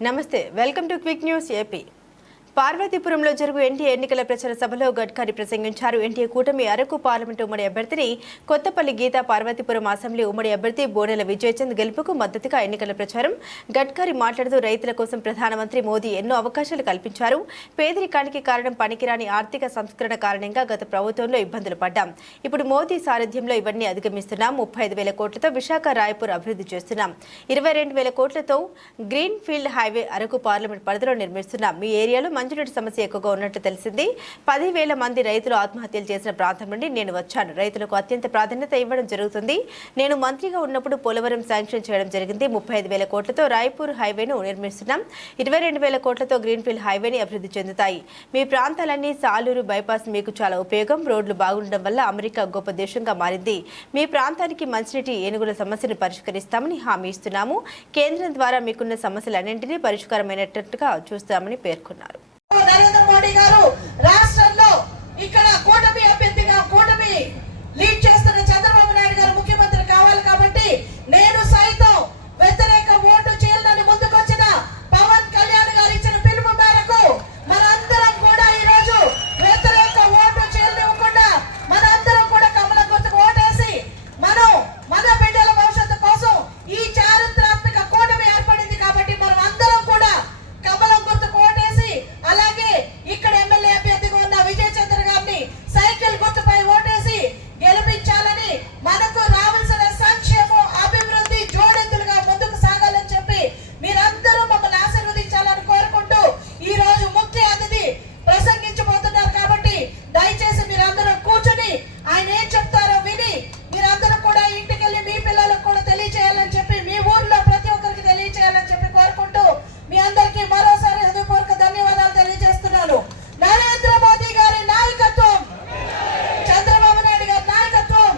నమస్తే, welcome to quick news AP. పార్వతీపురంలో జరుగు ఎన్డీఏ ఎన్నికల ప్రచార సభలో గడ్కరీ ప్రసంగించారు. ఎన్డీఏ కూటమి అరకు పార్లమెంటు ఉమ్మడి అభ్యర్థిని కొత్తపల్లి గీత, పార్వతీపురం అసెంబ్లీ ఉమ్మడి అభ్యర్థి బోనెల విజయచంద్ గెలుపుకు మద్దతుగా ఎన్నికల ప్రచారం. గడ్కరీ మాట్లాడుతూ రైతుల కోసం ప్రధానమంత్రి మోదీ ఎన్నో అవకాశాలు కల్పించారు. పేదరికానికి కారణం పనికిరాని ఆర్థిక సంస్కరణ కారణంగా గత ప్రభుత్వంలో ఇబ్బందులు పడ్డాం. ఇప్పుడు మోదీ సారథ్యంలో ఇవన్నీ అధిగమిస్తున్నాం. 35,000 కోట్లతో విశాఖ రాయపూర్ అభివృద్ధి చేస్తున్నాం. 22,000 కోట్లతో green field highway Araku parliament పరిధిలో నిర్మిస్తున్నాం. మీ ఏరియాలో మంచినీటి సమస్య ఎక్కువగా ఉన్నట్టు తెలిసింది. 10,000 మంది రైతులు ఆత్మహత్యలు చేసిన ప్రాంతం నుండి నేను వచ్చాను. రైతులకు అత్యంత ప్రాధాన్యత ఇవ్వడం జరుగుతుంది. నేను మంత్రిగా ఉన్నప్పుడు పోలవరం శాంక్షన్ చేయడం జరిగింది. 35,000 కోట్లతో రాయపూర్ హైవేను నిర్మిస్తున్నాం. 22,000 కోట్లతో గ్రీన్ఫీల్డ్ హైవేని అభివృద్ధి చెందుతాయి. మీ ప్రాంతాలన్నీ సాలూరు బైపాస్ మీకు చాలా ఉపయోగం. రోడ్లు బాగుండడం వల్ల అమెరికా గొప్ప దేశంగా మారింది. మీ ప్రాంతానికి మంచినీటి ఏనుగుల సమస్యను పరిష్కరిస్తామని హామీ ఇస్తున్నాము. కేంద్రం ద్వారా మీకున్న సమస్యలన్నింటినీ పరిష్కారమైనట్టుగా చూస్తామని పేర్కొన్నారు. నరేంద్ర మోడీ గారు రాష్ట్రంలో ఇక్కడ కూటమి అభ్యర్థిగా కూటమి లీడ్ చేస్తున్న చంద్రబాబు నాయుడు గారు ముఖ్యమంత్రి కావాలి కాబట్టి నేను సైతం వ్యతిరేక ఓటు చేయాలని ముందుకొచ్చిన పవన్ కళ్యాణ్ గారు ఇచ్చిన పిలుపు మేరకు మనందరం కూడా ఈ రోజు వ్యతిరేక ఓటు చేయనివ్వకుండా మనందరం కూడా కమలం గుర్తుకు ఓటేసి మనం మన బిడ్డల భవిష్యత్తు కోసం ఈ చారిత్రాత్మక కూటమి ఏర్పడింది కాబట్టి మనం అందరం కూడా కమలం గుర్తుకు ఓటేసి అలాగే ఇక్కడ ఎమ్మెల్యే అభ్యర్థిగా ఉన్న విజయచంద్ర గారిని సైకిల్ గుర్తుపై ఓటేసి గెలిపించాలని మనకు రావాల్సిన సంక్షేమం అభివృద్ధి జోడెత్తులుగా ముందుకు సాగాలని చెప్పి మీరందరూ మమ్మల్ని ఆశీర్వదించాలని కోరుకుంటూ ఈ రోజు ముఖ్య అతిథి ప్రసంగించబోతున్నారు కాబట్టి దయచేసి మీరందరూ కూర్చొని ఆయన ఏం చెప్తారో విని మీరందరూ కూడా ఇంటికెళ్ళి మీ పిల్లలకు కూడా తెలియజేయాలని చెప్పి మీ ఊర్లో ప్రతి ఒక్కరికి తెలియజేయాలని చెప్పి కోరుకుంటూ మీ అందరికీ మరోసారి హృదయపూర్వక ధన్యవాదాలు తెలియజేస్తున్నాను. నరేంద్ర మోదీ గారి నాయకత్వం, చంద్రబాబు నాయుడు గారి నాయకత్వం,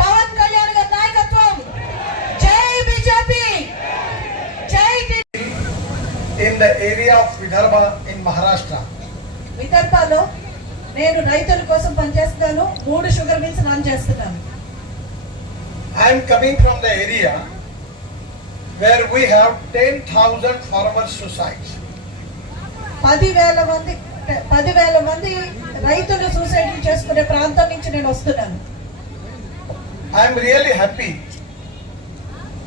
పవన్ కళ్యాణ్ గారి నాయకత్వం. జై బీజేపీ, జై in the area of Vidarbha in Maharashtra. విదర్భలో నేను రైతుల కోసం పనిచేస్తున్నాను. 3 షుగర్ మిల్స్ రన్ చేస్తున్నాను. I am coming from the area where we have 10,000 farmer suicides. 10,000 మంది రైతులు సూసైడ్ చేసుకునే ప్రాంతం నుంచి నేను వస్తున్నాను. I am really happy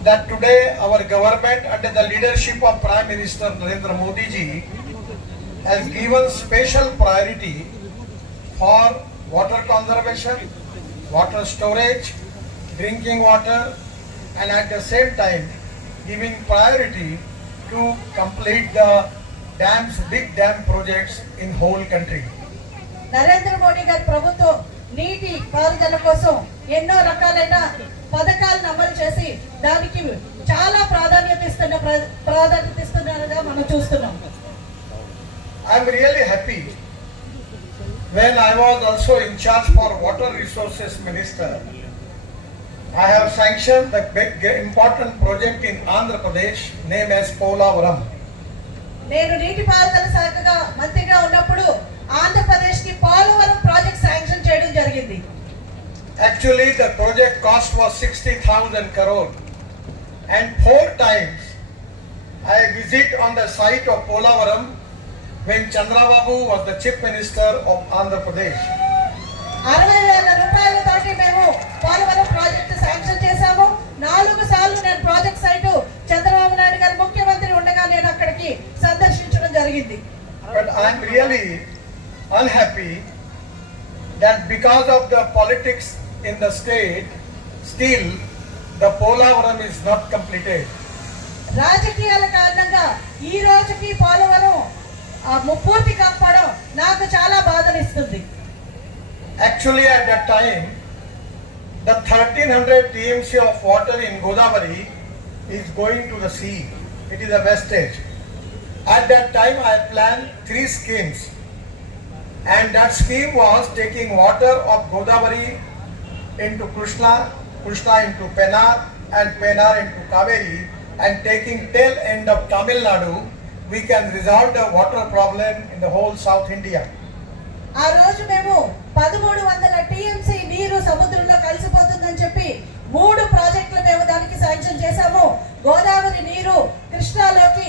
that today our government under the leadership of Prime Minister Narendra Modi ji has given special priority for water conservation, water storage, drinking water, and at the same time giving priority to complete the dams, big dam projects in whole country. Narendra Modi గారి ప్రభుత్వం నీటి పారుదల కోసం ఎన్నో రకాలైన పథకాలను అమలు చేసి దానికి చాలా ప్రాధాన్యత ఇస్తున్నారుగా మనం చూస్తున్నాం. I am really happy when I was also in charge for water resources minister. I have sanctioned the big important project in Andhra Pradesh named as Polavaram. నేను నీటిపారుదల శాఖగా మంత్రిగా ఉన్నప్పుడు ఆంధ్రప్రదేశ్ కి పోలవరం ప్రాజెక్ట్ శాంక్షన్ చేయడం జరిగింది. Actually the project cost was 60,000 crore and 4 times I visit on the site of Polavaram when Chandrababu was the chief minister of Andhra Pradesh. 60,000 రూపాయలతోటి మేము పోలవరం ప్రాజెక్ట్ శాంక్షన్ చేశాము. 4 సార్లు నేను ప్రాజెక్ట్ సైట్ చంద్రబాబు నాయుడు గారు ముఖ్యమంత్రి ఉండగా నేను అక్కడికి సందర్శించడం జరిగింది. But I am really unhappy that because of the politics in the state, still the Polavaram is not completed. రాజకీయాల కారణంగా ఈ రోజుకి పోలవరం పూర్తి కాకపోవడం నాకు చాలా బాధనిస్తుంది. Actually at that time the 1,300 TMC of water in Godavari is going to the sea. It is a wastage. At that time I planned 3 schemes and that scheme was taking water of Godavari into Krishna into Pennar and Pennar into Kaveri and taking tail end of Tamil Nadu, we can resolve the water problem in the whole South India. ఆ రోజు మేము 1300 TMC నీరు సముద్రంలో కలిసిపోతుందని చెప్పి 3 ప్రాజెక్టులు మేము దానికి sanction చేశాము. గోదావరి నీరు కృష్ణాలోకి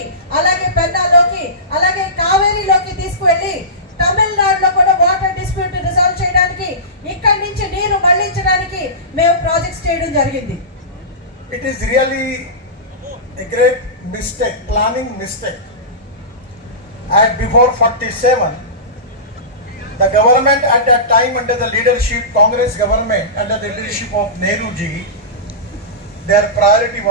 మేము ప్రాజెక్ట్స్ చేయడం జరిగింది. It is really a great mistake, planning mistake. As before 47, the government at that time under the leadership, Congress government under the leadership of Nehru ji, their priority was